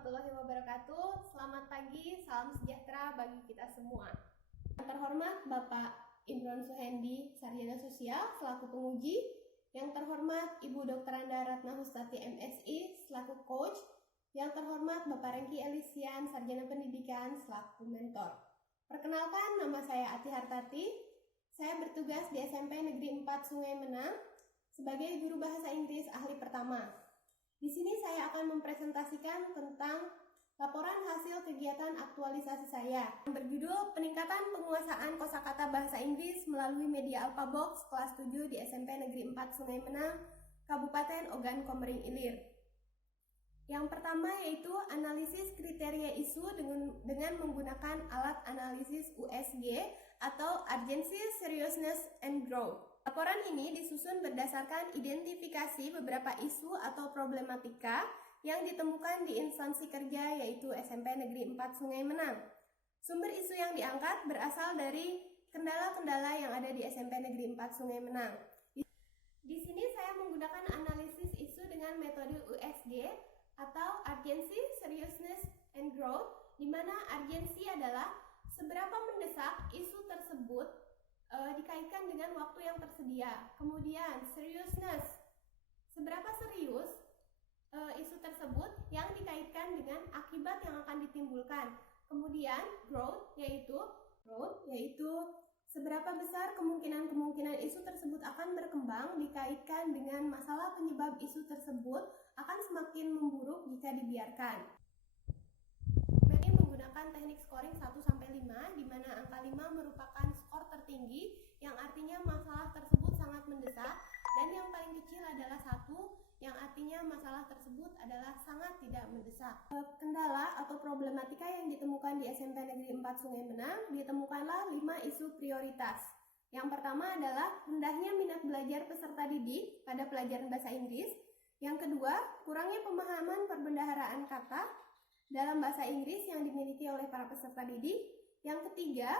warahmatullahi wabarakatuh. Selamat pagi, salam sejahtera bagi kita semua. Yang terhormat Bapak Imron Suhendi, Sarjana Sosial selaku penguji. Yang terhormat Ibu Dr. Anda Ratna Hustati MSI selaku coach. Yang terhormat Bapak Rengki Elisian, Sarjana Pendidikan selaku mentor. Perkenalkan, nama saya Ati Hartati. Saya bertugas di SMP Negeri 4 Sungai Menang sebagai guru bahasa Inggris ahli pertama. Di sini saya akan mempresentasikan tentang laporan hasil kegiatan aktualisasi saya yang berjudul Peningkatan Penguasaan Kosakata Bahasa Inggris melalui Media Alphabox kelas 7 di SMP Negeri 4 Sungai Menang, Kabupaten Ogan Komering Ilir. Yang pertama yaitu analisis kriteria isu dengan menggunakan alat analisis USG atau Urgency, Seriousness, and Growth. Laporan ini disusun berdasarkan identifikasi beberapa isu atau problematika yang ditemukan di instansi kerja yaitu SMP Negeri 4 Sungai Menang. Sumber isu yang diangkat berasal dari kendala-kendala yang ada di SMP Negeri 4 Sungai Menang. Di sini saya menggunakan analisis isu dengan metode USG atau Urgency, Seriousness, and Growth, di mana urgency adalah seberapa mendesak isu tersebut dikaitkan dengan waktu yang tersedia. Kemudian seriousness, seberapa serius isu tersebut yang dikaitkan dengan akibat yang akan ditimbulkan. Kemudian growth yaitu seberapa besar kemungkinan isu tersebut akan berkembang dikaitkan dengan masalah penyebab isu tersebut akan semakin memburuk jika dibiarkan. Menggunakan teknik scoring 1-5, di mana angka 5 merupakan skor tertinggi yang artinya masalah tersebut sangat mendesak, dan yang paling kecil adalah 1 yang artinya masalah tersebut adalah sangat tidak mendesak. Kendala atau problematika yang ditemukan di SMP Negeri 4 Sungai Menang ditemukanlah 5 isu prioritas. Yang pertama adalah rendahnya minat belajar peserta didik pada pelajaran bahasa Inggris. Yang kedua, kurangnya pemahaman perbendaharaan kata dalam bahasa Inggris yang dimiliki oleh para peserta didik. Yang ketiga,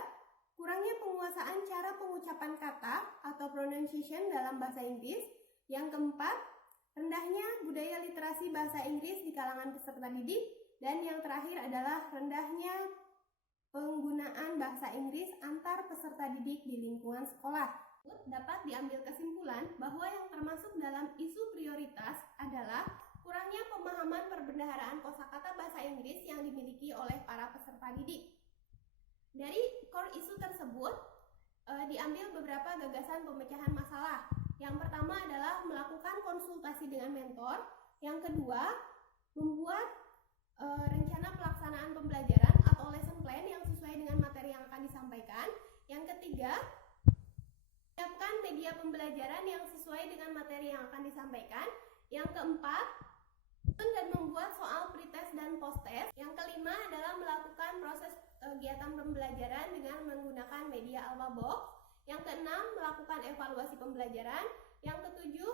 kurangnya penguasaan cara pengucapan kata atau pronunciation dalam bahasa Inggris. Yang keempat, rendahnya budaya literasi bahasa Inggris di kalangan peserta didik. Dan yang terakhir adalah rendahnya penggunaan bahasa Inggris antar peserta didik di lingkungan sekolah. Dapat diambil kesimpulan bahwa yang termasuk dalam isu prioritas adalah kurangnya pemahaman perbendaharaan kosakata bahasa Inggris yang dimiliki oleh para peserta didik. Dari core isu tersebut diambil beberapa gagasan pemecahan masalah. Yang pertama adalah melakukan konsultasi dengan mentor. Yang kedua, membuat rencana pelaksanaan pembelajaran atau lesson plan yang sesuai dengan materi yang akan disampaikan. Yang ketiga, menyiapkan media pembelajaran yang sesuai dengan materi yang akan disampaikan. Yang keempat, dan membuat soal pretest dan post-test. Yang kelima adalah melakukan proses kegiatan pembelajaran dengan menggunakan media Alphabox. Yang keenam, melakukan evaluasi pembelajaran. Yang ketujuh,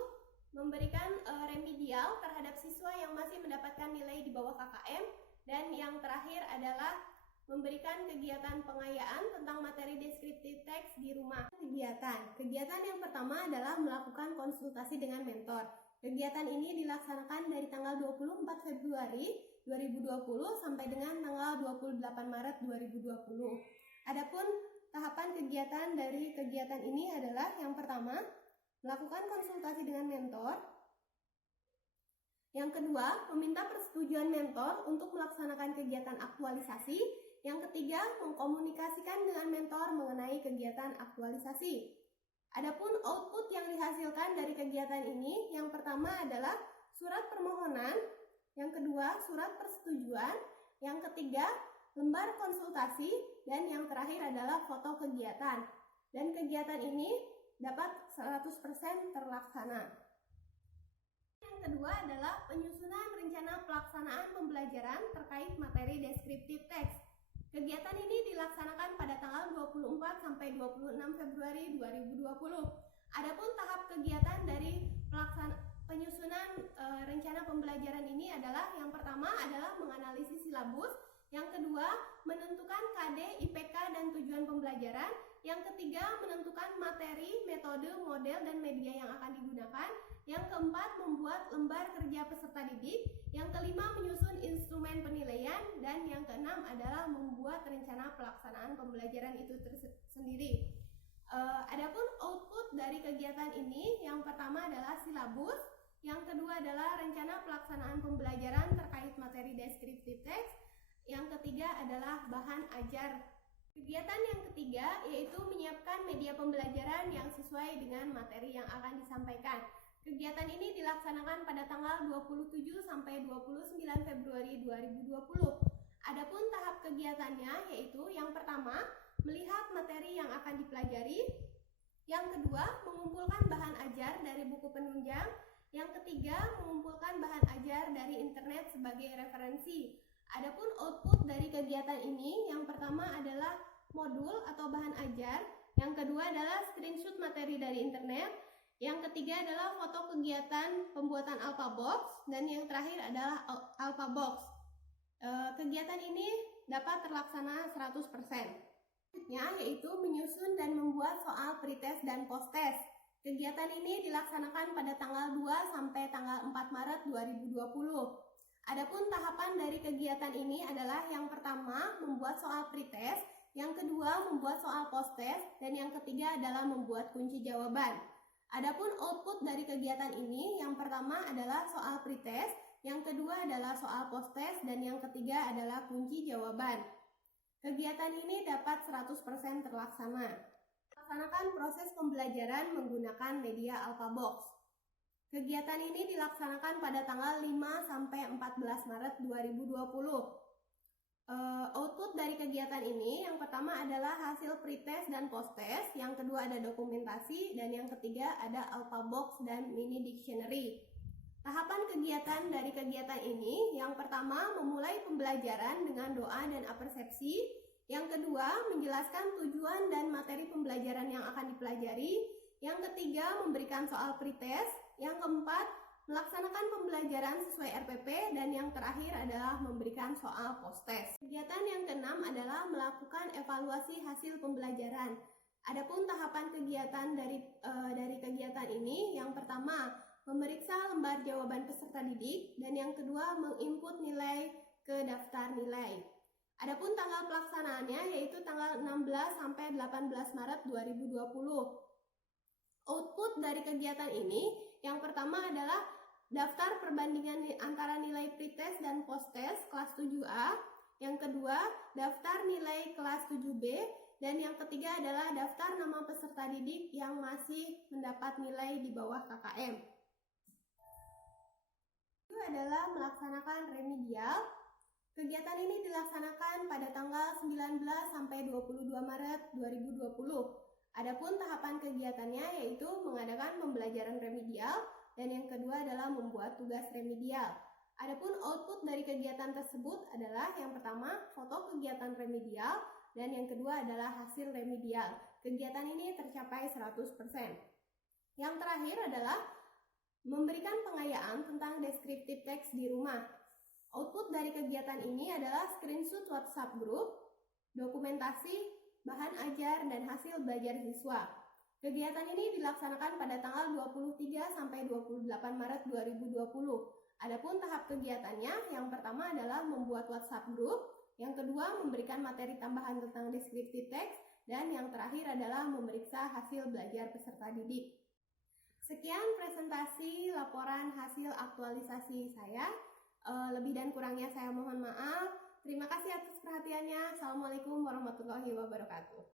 memberikan remedial terhadap siswa yang masih mendapatkan nilai di bawah KKM. Dan yang terakhir adalah memberikan kegiatan pengayaan tentang materi deskriptif teks di rumah. Kegiatan yang pertama adalah melakukan konsultasi dengan mentor. Kegiatan ini dilaksanakan dari tanggal 24 Februari 2020 sampai dengan tanggal 28 Maret 2020. Adapun tahapan kegiatan dari kegiatan ini adalah yang pertama, melakukan konsultasi dengan mentor. Yang kedua, meminta persetujuan mentor untuk melaksanakan kegiatan aktualisasi. Yang ketiga, mengkomunikasikan dengan mentor mengenai kegiatan aktualisasi. Adapun output yang dihasilkan dari kegiatan ini, yang pertama adalah surat permohonan, yang kedua surat persetujuan, yang ketiga lembar konsultasi, dan yang terakhir adalah foto kegiatan. Dan kegiatan ini dapat 100% terlaksana. Yang kedua adalah penyusunan rencana pelaksanaan pembelajaran terkait materi deskriptif teks. Kegiatan ini dilaksanakan pada tanggal 24 sampai 26 Februari 2020. Adapun tahap kegiatan dari penyusunan rencana pembelajaran ini adalah yang pertama adalah menganalisis silabus, yang kedua menentukan KD, IPK, dan tujuan pembelajaran, yang ketiga menentukan materi, metode, model, dan media yang akan digunakan, yang keempat membuat lembar kerja peserta didik, yang kelima menyusun instrumen penilaian. keenam adalah membuat rencana pelaksanaan pembelajaran itu sendiri. Adapun output dari kegiatan ini, yang pertama adalah silabus, yang kedua adalah rencana pelaksanaan pembelajaran terkait materi deskriptif teks, yang ketiga adalah bahan ajar. Kegiatan yang ketiga yaitu menyiapkan media pembelajaran yang sesuai dengan materi yang akan disampaikan. Kegiatan ini dilaksanakan pada tanggal 27 sampai 29 Februari 2020. Adapun tahap kegiatannya yaitu yang pertama, melihat materi yang akan dipelajari. Yang kedua, mengumpulkan bahan ajar dari buku penunjang. Yang ketiga, mengumpulkan bahan ajar dari internet sebagai referensi. Adapun output dari kegiatan ini, yang pertama adalah modul atau bahan ajar. Yang kedua adalah screenshot materi dari internet. Yang ketiga adalah foto kegiatan pembuatan AlphaBox, dan yang terakhir adalah AlphaBox. Kegiatan ini dapat terlaksana 100%. Selanjutnya yaitu menyusun dan membuat soal pretest dan posttest. Kegiatan ini dilaksanakan pada tanggal 2 sampai tanggal 4 Maret 2020. Adapun tahapan dari kegiatan ini adalah yang pertama membuat soal pretest, yang kedua membuat soal posttest, dan yang ketiga adalah membuat kunci jawaban. Adapun output dari kegiatan ini, yang pertama adalah soal pretest, yang kedua adalah soal posttest, dan yang ketiga adalah kunci jawaban. Kegiatan ini dapat 100% terlaksana. Laksanakan proses pembelajaran menggunakan media AlphaBox. Kegiatan ini dilaksanakan pada tanggal 5 sampai 14 Maret 2020. Output dari kegiatan ini yang pertama adalah hasil pretest dan posttest, yang kedua ada dokumentasi, dan yang ketiga ada AlphaBox dan mini dictionary. Tahapan kegiatan dari kegiatan ini, yang pertama memulai pembelajaran dengan doa dan apersepsi, yang kedua menjelaskan tujuan dan materi pembelajaran yang akan dipelajari, yang ketiga memberikan soal pretest, yang keempat melaksanakan pembelajaran sesuai RPP, dan yang terakhir adalah memberikan soal posttest. Kegiatan yang keenam adalah melakukan evaluasi hasil pembelajaran. Adapun tahapan kegiatan dari kegiatan ini, yang pertama memeriksa lembar jawaban peserta didik, dan yang kedua menginput nilai ke daftar nilai. Adapun tanggal pelaksanaannya yaitu tanggal 16 sampai 18 Maret 2020. Output dari kegiatan ini, yang pertama adalah daftar perbandingan antara nilai pretest dan posttest kelas 7A, yang kedua daftar nilai kelas 7B, dan yang ketiga adalah daftar nama peserta didik yang masih mendapat nilai di bawah KKM. Itu adalah melaksanakan remedial. Kegiatan ini dilaksanakan pada tanggal 19 sampai 22 Maret 2020. Adapun tahapan kegiatannya yaitu mengadakan pembelajaran remedial, dan yang kedua adalah membuat tugas remedial. Adapun output dari kegiatan tersebut adalah yang pertama foto kegiatan remedial, dan yang kedua adalah hasil remedial. Kegiatan ini tercapai 100%. Yang terakhir adalah memberikan pengayaan tentang deskriptif teks di rumah. Output dari kegiatan ini adalah screenshot WhatsApp group, dokumentasi, bahan ajar, dan hasil belajar siswa. Kegiatan ini dilaksanakan pada tanggal 23 sampai 28 Maret 2020. Adapun tahap kegiatannya, yang pertama adalah membuat WhatsApp group, yang kedua memberikan materi tambahan tentang deskriptif teks, dan yang terakhir adalah memeriksa hasil belajar peserta didik. Sekian presentasi laporan hasil aktualisasi saya. Lebih dan kurangnya saya mohon maaf. Terima kasih atas perhatiannya. Assalamualaikum warahmatullahi wabarakatuh.